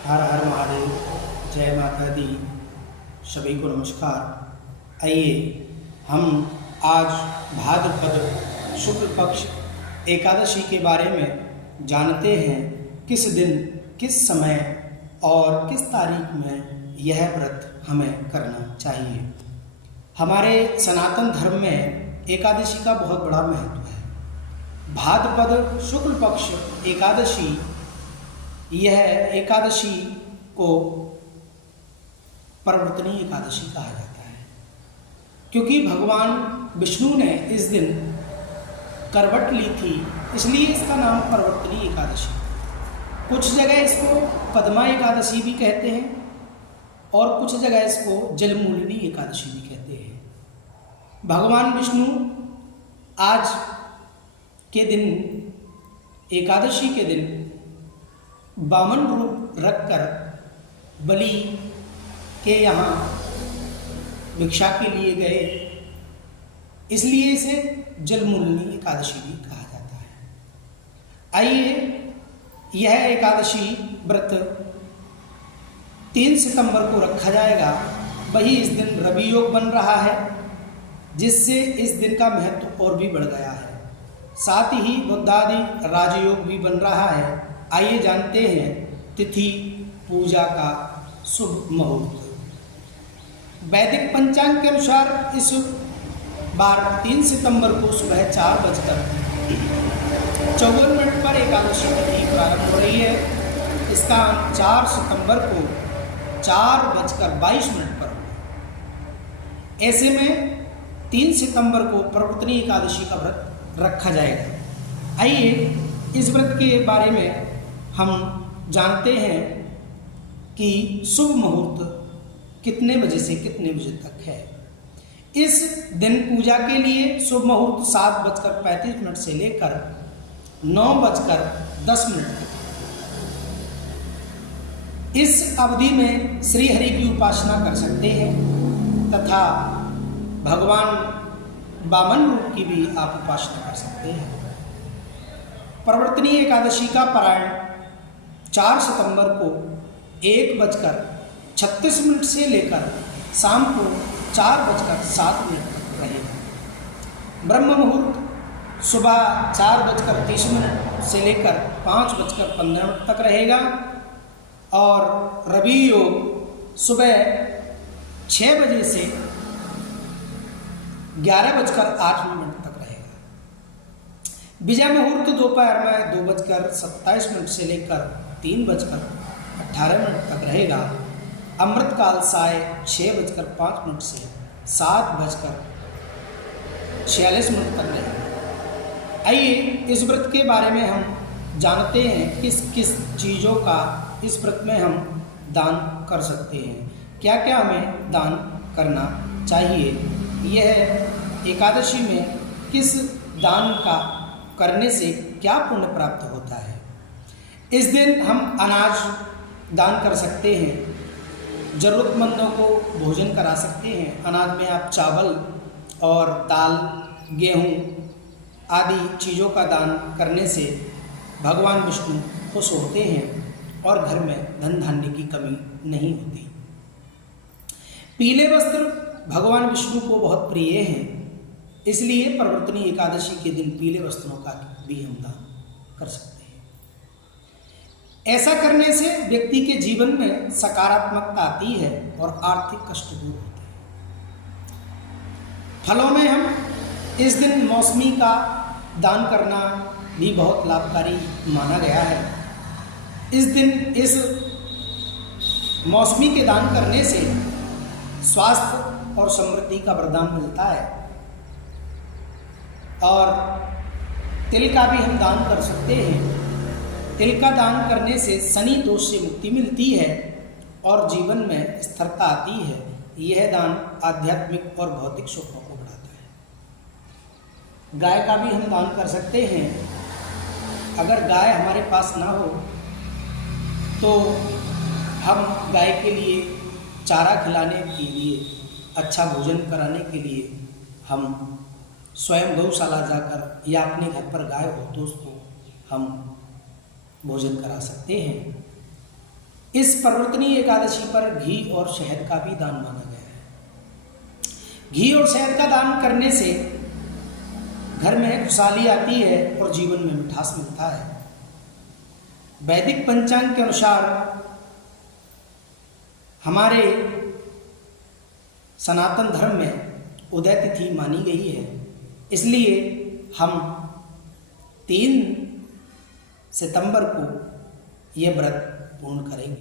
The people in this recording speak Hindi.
हर हर महादेव, जय माता दी। सभी को नमस्कार। आइए हम आज भाद्रपद शुक्ल पक्ष एकादशी के बारे में जानते हैं। किस दिन, किस समय और किस तारीख में यह व्रत हमें करना चाहिए। हमारे सनातन धर्म में एकादशी का बहुत बड़ा महत्व है। भाद्रपद शुक्ल पक्ष एकादशी, यह एकादशी को परिवर्तनीय एकादशी कहा जाता है, क्योंकि भगवान विष्णु ने इस दिन करवट ली थी, इसलिए इसका नाम परिवर्तनीय एकादशी। कुछ जगह इसको पद्मा एकादशी भी कहते हैं और कुछ जगह इसको जलमूलिनी एकादशी भी कहते हैं। भगवान विष्णु आज के दिन, एकादशी के दिन, वामन रूप रखकर बलि के यहाँ भिक्षा के लिए गए, इसलिए इसे जलमूलिनी एकादशी भी कहा जाता है। आइए, यह एकादशी व्रत 3 सितंबर को रखा जाएगा। वही इस दिन रवि योग बन रहा है, जिससे इस दिन का महत्व और भी बढ़ गया है। साथ ही बुधादि राजयोग भी बन रहा है। आइए जानते हैं तिथि, पूजा का शुभ मुहूर्त। वैदिक पंचांग के अनुसार इस बार 3 सितंबर को सुबह 4:54 पर एकादशी तिथि प्रारंभ हो रही है। इसका 4 सितंबर को 4:22 पर होगा। ऐसे में 3 सितंबर को परिवर्तनीय एकादशी का व्रत रखा जाएगा। आइए इस व्रत के बारे में हम जानते हैं कि शुभ मुहूर्त कितने बजे से कितने बजे तक है। इस दिन पूजा के लिए शुभ मुहूर्त 7:35 से लेकर 9:10 तक। इस अवधि में श्री हरि की उपासना कर सकते हैं तथा भगवान वामन रूप की भी आप उपासना कर सकते हैं। परिवर्तनीय एकादशी का पारायण 4 सितंबर को 1:36 से लेकर शाम को 4:07 तक रहेगा। ब्रह्म मुहूर्त सुबह 4:30 से लेकर 5:15 तक रहेगा और रवि योग सुबह 6 बजे से 11:08 तक रहेगा। विजय मुहूर्त दोपहर में 2:27 से लेकर 3:18 तक रहेगा। अमृतकाल साय 6:05 से 7:46 तक रहेगा। आइए इस व्रत के बारे में हम जानते हैं किस किस चीज़ों का इस व्रत में हम दान कर सकते हैं, क्या क्या हमें दान करना चाहिए, यह एकादशी में किस दान का करने से क्या पुण्य प्राप्त होता है। इस दिन हम अनाज दान कर सकते हैं, ज़रूरतमंदों को भोजन करा सकते हैं। अनाज में आप चावल और दाल, गेहूँ आदि चीज़ों का दान करने से भगवान विष्णु खुश होते हैं और घर में धन धान्य की कमी नहीं होती। पीले वस्त्र भगवान विष्णु को बहुत प्रिय हैं, इसलिए परिवर्तनीय एकादशी के दिन पीले वस्त्रों का भी हम दान कर सकते हैं। ऐसा करने से व्यक्ति के जीवन में सकारात्मकता आती है और आर्थिक कष्ट दूर होते हैं। फलों में हम इस दिन मौसमी का दान करना भी बहुत लाभकारी माना गया है। इस दिन इस मौसमी के दान करने से स्वास्थ्य और समृद्धि का वरदान मिलता है। और तिल का भी हम दान कर सकते हैं। तिल का दान करने से शनि दोष से मुक्ति मिलती है और जीवन में स्थिरता आती है। यह दान आध्यात्मिक और भौतिक सुखों को बढ़ाता है। गाय का भी हम दान कर सकते हैं। अगर गाय हमारे पास ना हो तो हम गाय के लिए चारा खिलाने के लिए, अच्छा भोजन कराने के लिए हम स्वयं गौशाला जाकर या अपने घर पर गाय हो तो उसको हम भोजन करा सकते हैं। इस परिवर्तनीय एकादशी पर घी और शहद का भी दान मांगा गया है। घी और शहद का दान करने से घर में खुशहाली आती है और जीवन में मिठास मिलता है। वैदिक पंचांग के अनुसार हमारे सनातन धर्म में उदय तिथि मानी गई है, इसलिए हम 3 सितंबर को यह व्रत पूर्ण करेंगे।